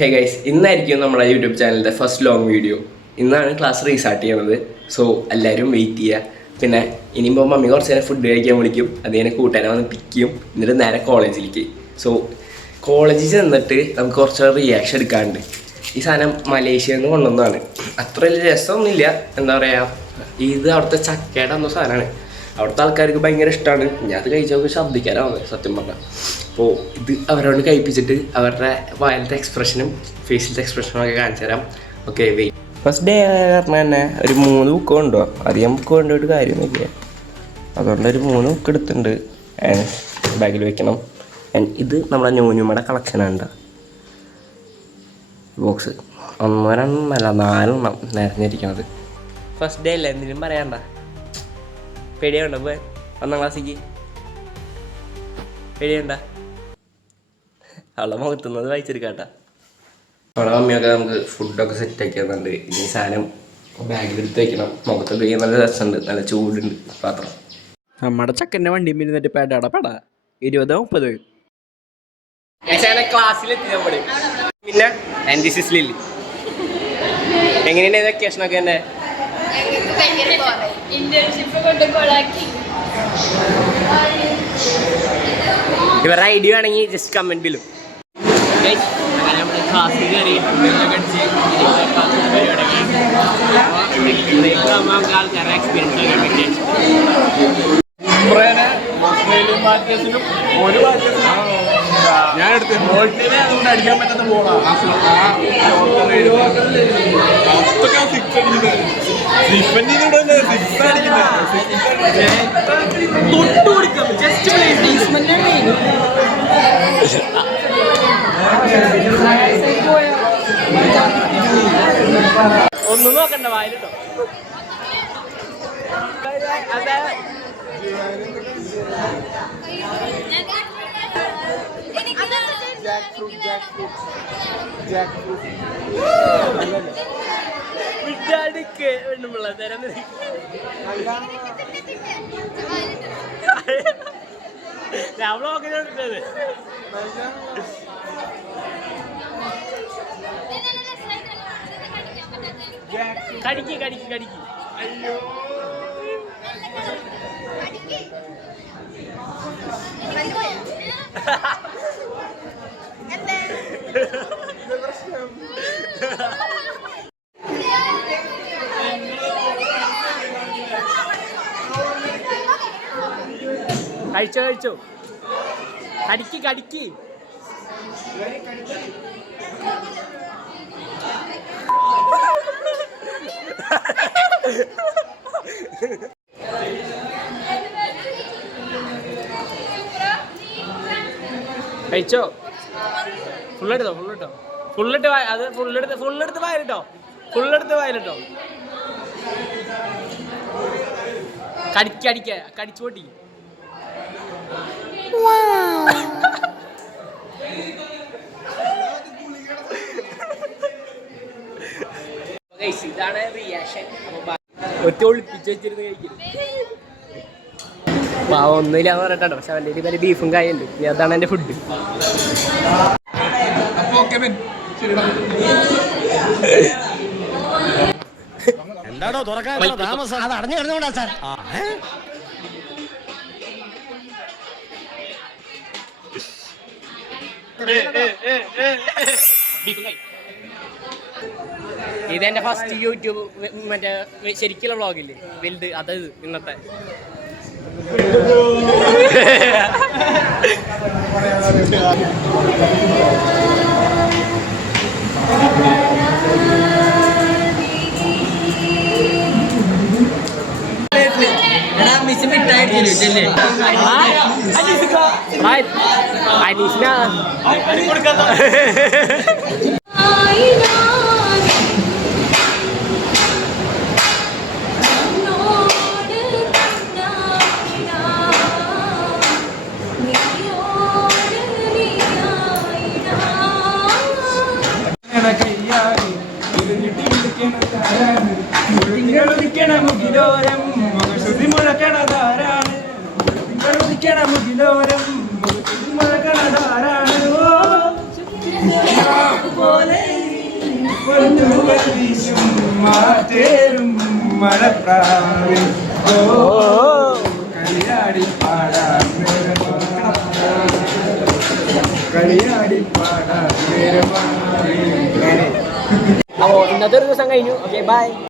Hey guys, ഇന്നായിരിക്കും നമ്മുടെ YouTube ചാനലിൻ്റെ first long video. ഇന്നാണ് ക്ലാസ് റീസ്റ്റാർട്ട് ചെയ്യണത്. സോ എല്ലാവരും വെയിറ്റ് ചെയ്യുക. പിന്നെ ഇനിയിപ്പോൾ മമ്മി കുറച്ച് നേരം ഫുഡ് കഴിക്കാൻ വിളിക്കും. അത് കഴിഞ്ഞ് കൂട്ടാനെ വന്ന് പിക്ക് ചെയ്യും. എന്നിട്ട് നേരെ കോളേജിലേക്ക്. സോ കോളേജിൽ ചെന്നിട്ട് നമുക്ക് കുറച്ച് റിയാക്ഷൻ എടുക്കാറുണ്ട്. ഈ സാധനം മലേഷ്യയിൽ നിന്ന് കൊണ്ടുവന്നതാണ്. അത്ര വലിയ രസമൊന്നുമില്ല. എന്താ പറയുക, ഇത് അവിടുത്തെ ചക്കയുടെ എന്ന സാധനമാണ്. അവിടുത്തെ ആൾക്കാർക്ക് ഭയങ്കര ഇഷ്ടമാണ്. ഞാൻ അത് കഴിച്ചവർക്ക് ശബ്ദിക്കാനാണ് സത്യം പറഞ്ഞാൽ. അപ്പോൾ ഇത് അവരോട് കഴിപ്പിച്ചിട്ട് അവരുടെ വായിലത്തെ എക്സ്പ്രഷനും ഫേസിലത്തെ എക്സ്പ്രഷനും ഒക്കെ കാണിച്ചു തരാം. Okay, wait. ഫസ്റ്റ് ഡേ കാരണം തന്നെ ഒരു 3 ബുക്ക് കൊണ്ടുപോകാം. അധികം ബുക്ക് കൊണ്ടുപോയിട്ട് കാര്യമൊന്നുമില്ല. അതുകൊണ്ട് ഒരു 3 ബുക്ക് എടുത്തിട്ടുണ്ട്. ബാഗിൽ വെക്കണം. ഇത് നമ്മുടെ ന്യൂന്യൂമയുടെ കളക്ഷനാണ്. ബോക്സ് 1 2 അല്ല 4 എണ്ണം നിറഞ്ഞിരിക്കണത്. ഫസ്റ്റ് ഡേ അല്ലേ, എന്തെങ്കിലും പറയണ്ട. പേടിയുണ്ടോ പോയി 1ാം ക്ലാസ്സിക്ക്? പേടിയുണ്ട? അവളെ മുഖത്തുനിന്നത് വായിച്ചെടുക്കാട്ടാ. അവളെ മമ്മിയൊക്കെ നമുക്ക് ഫുഡൊക്കെ സെറ്റാക്കി തന്നുണ്ട്. ഇനി സാധനം ബാഗിലെടുത്ത് വയ്ക്കണം. മുഖത്തൊക്കെ കഴിയാൻ നല്ല രസമുണ്ട്, നല്ല ചൂടുണ്ട് പാത്രം. നമ്മുടെ ചക്കൻ്റെ വണ്ടി ഇരുന്നിട്ട് പെടാ 20-30 ക്ലാസ്സിലെത്തി നമ്മള്. പിന്നെ ആൻറ്റിസിസ്ലില്ല. എങ്ങനെയാണ് വെക്കേഷനൊക്കെ? എൻ്റെ ഇവരുടെ ഐഡിയ ആണെങ്കിൽ ജസ്റ്റ് കമന്റ് ബില്ലും. അങ്ങനെ നമ്മുടെ ക്ലാസ്സിൽ കയറി ആൾക്കാരുടെ എക്സ്പീരിയൻസ് ഒക്കെ പറ്റി. ഞാൻ എടുത്ത് അതുകൊണ്ട് അടിക്കാൻ പറ്റാത്ത ബോളാണ്. ഒന്നും നോക്കണ്ട, വായിലിട്ടോ. വിട്ടാടിക്ക് പെണ്ണുമ്പിള്ള തരം ഞാൻ ബ്ലോക്കിൽ എടുത്തത്. കടിക്ക് കടിക്ക് കടിക്ക്. അയ്യോ, കഴിച്ചോ കഴിച്ചോ. കടിക്ക് കടിക്ക്. കഴിച്ചോ. ഫുള്ളെടുത്തോ ഫുള്ളിട്ട് അത് ഫുള്ളെടുത്ത് വായിലിട്ടോ. കടിച്ചു പൊട്ടി. ഇതാണ് റിയാക്ഷൻ. ഒറ്റ ഒളിപ്പിച്ച് വെച്ചിരുന്ന് കഴിക്കരുത്. പാവം ഒന്നുമില്ലാന്ന് പറഞ്ഞിട്ടോ. പക്ഷെ അവൻ്റെ ഒരു ബീഫും കായുണ്ട്. അതാണ് എൻ്റെ ഫുഡ്. എന്താണോ തുറക്കാൻ താമസം? അത് അടഞ്ഞു കിടന്നുകൊണ്ടാ സാർ. ഇതെന്റെ ഫസ്റ്റ് യൂട്യൂബ് മറ്റേ ശരിക്കുള്ള വ്ളോഗില്ലേ വലുത്, അത് ഇന്നത്തെ. അനീഷിന മുഖിലോരം പോലെ മാറ്റേരും മഴപ്രാവിൽ കളിയാടി പാടാൻ കളിയാടി പാടാൻ അപ്പോൾ ഇന്നത്തെ ഒരു ദിവസം കഴിഞ്ഞു. Okay bye.